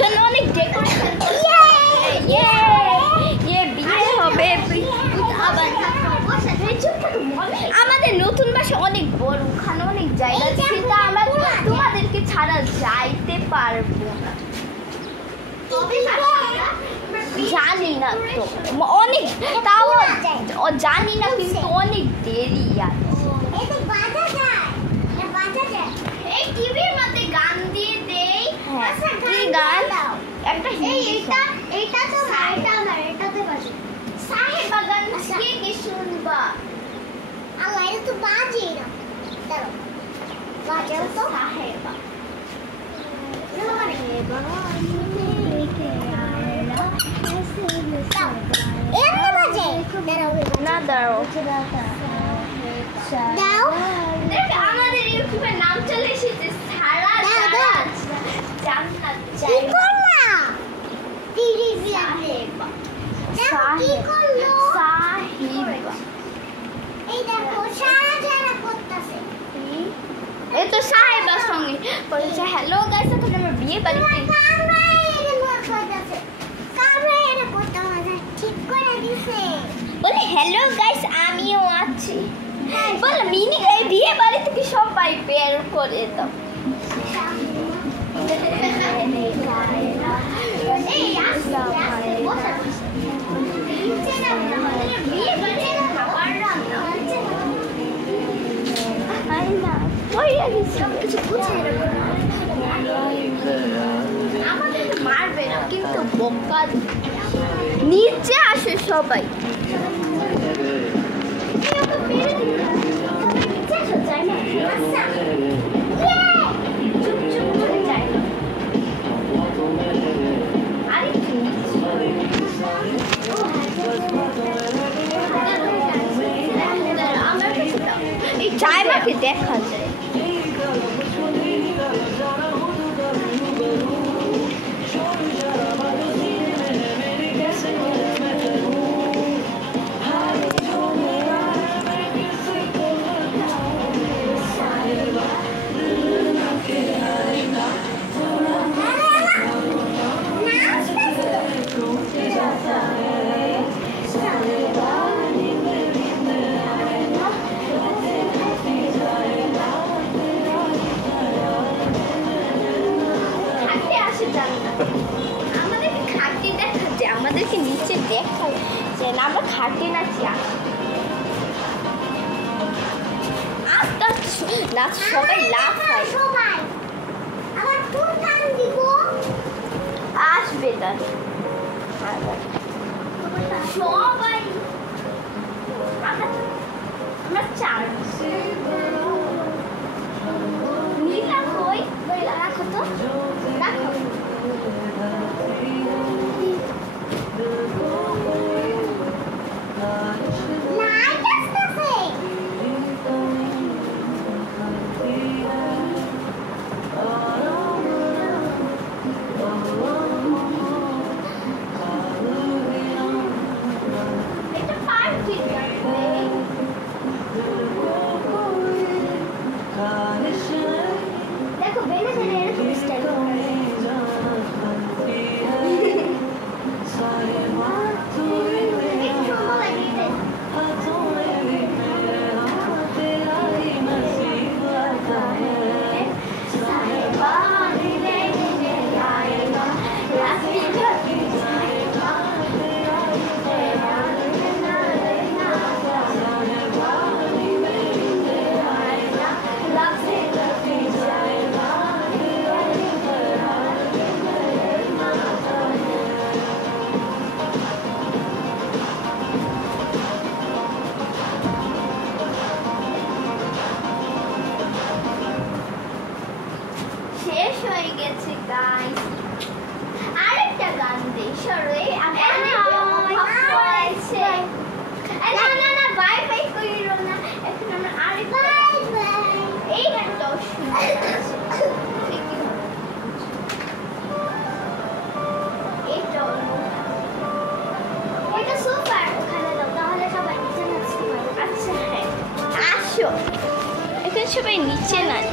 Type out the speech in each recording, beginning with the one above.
জন্য অনেক ডেকোরেশন বিয়ে হবে আমাদের নতুন বাসা অনেক বড়, ওখানে অনেক জায়গা আছে, সেটা আমরা তোমাদেরকে ছাড়া যাইতে পারবো না। জানি না তো অনেক, তাও জানি না, কিন্তু অনেক দেরি আছে। এই টিভির মধ্যে গান দিয়ে দেই। কি গান? একটা এইটা তো এটাতে বাজে সাহেবা গান, কে শুনবা? আল্লাহ, এটা তো বাজে না। দাঁড়াও, বাজে তো সাহেবা। আমাদের ইউটিউবের নাম চলে এসেছে সারা জান্নাত সাহেবা। এই তো সাহেবার সঙ্গে বলেছে হ্যালো গাইস, এখন আমরা বিয়ে বাড়িতে বলে হ্যালো গাইস আমিও আছি। বলে মিনি গাই বিয়ে বাড়ি থেকে সবাই বের করে দাও। আমাদের মারবে না, কিন্তু বোকা নিচে আসে সবাই। এই জায়গাকে দেখা যায়। আমাদেরকে খাটি দেখা যায়, আমাদেরকে নিচে দেখা যায় না, আমরা খাটি নাচি। আস্তে আস্তে নাচ, সবাই লাফায়। আসবে তার সবাই, আমরা চার নীলা কই রাখো তো, রাখো। দেখো বেলে বেলে এরকম স্টাইল শেষ হয়ে গেছে গাইস। আরেকটা গান দেই, সরে না না না, বাই বাই কইরো না, এখন আমরা আরেকটা এই গানটাও শুনি। এটা সুপার, ওখানে দাও, তাহলে সবাই নিচে নাচতে পারবে। আচ্ছা হ্যাঁ, আসো এখন সবাই নিচে নাচ।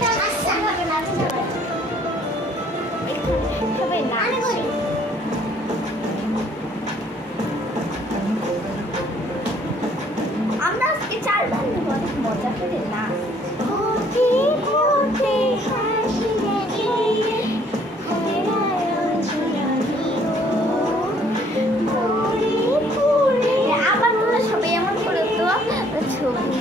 সবাই এইভাবে নাচছে। আমরা আজকে 4 বন্ধু অনেক মজা করে নাচছি। আবার তোমরা সবাই এমন করে তো ছবি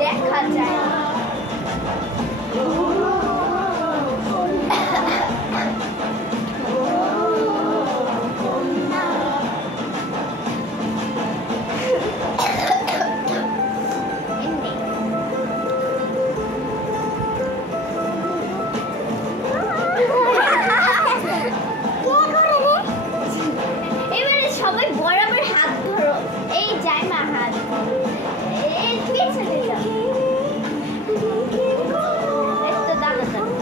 দেখা যায়। এবারে সবাই বরাবর হাত ধরো। এই জাইমা হাত ধরো। এই পিছনে যাও। একটু দাঁড়া দাঁড়া।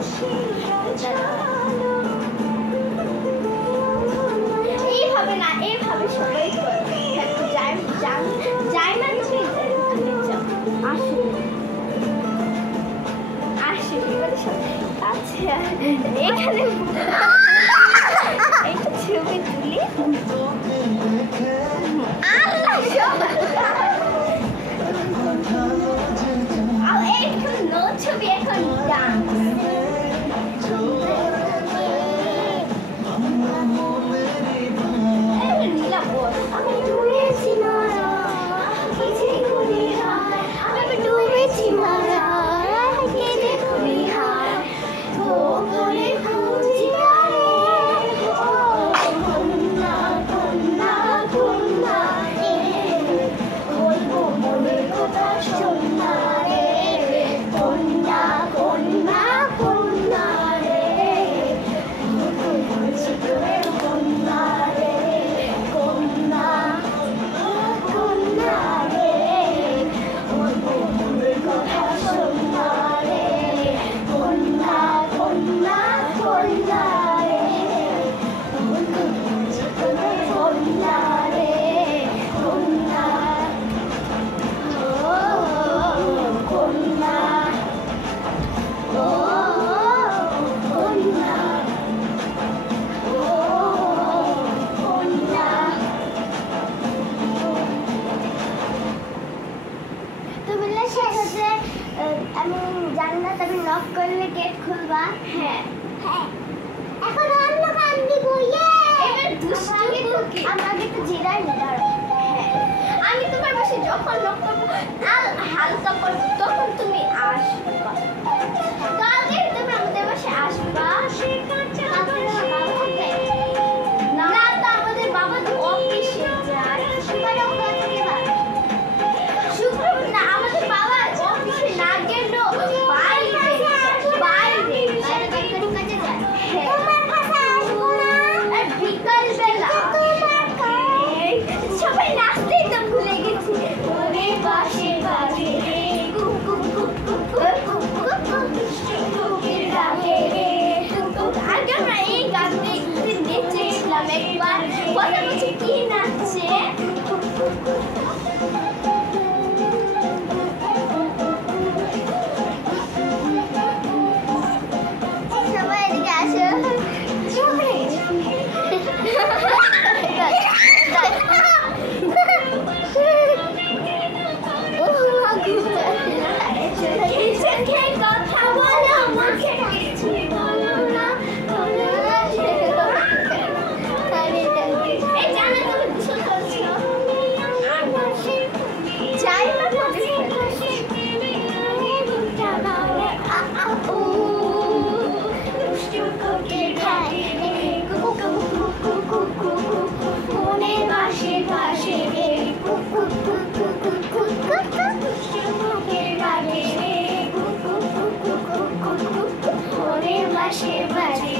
এইভাবে না, এইভাবে সবাই করবে। একটু জাইমা তুমি যাও। আসো এবারে সবাই। আচ্ছা এখানে একটা ছবি তুলি। ছবি এখন ডান্স। নীলা বল। আমি ডুবেছি মারা, কিছুই করি হায়। আমি ডুবেছি মারা, কেঁদে করি হায়। গোপনে খুঁজি আরে, ও কন্যা কন্যা কন্যা রে, বলবো মনের কথা শোনা রে। কন্যা কন্যা কন্যা রে, কন্যা রে, কন্যা কন্যা রে, বলবো মনের কথা শোনা রে। কন্যা কন্যা কন্যা রে, কন্যা রে, কন্যা কন্যা। আমি জান্নাত, আমি নক করলে গেট খুলবা? হ্যাঁ হ্যাঁ। এখন অন্য গান দিব। এবার দুষ্টু আমাকে একটু জিরাই দাঁড়াও। হ্যাঁ আমি তোমার পাশে যখন নক করবো আর হালকা করবো তখন তুমি আসবা। কালকে তুমি আমাদের পাশে আসবা। না তো আমাদের বাবা তো অফিসে যায়। শুক্রবার না, আমাদের বাবা অফিসে না গেলেও বাইরে কাজে যায়। তোমার কাছে আসবো না। আর বিকাল বেলা পাশে বাজে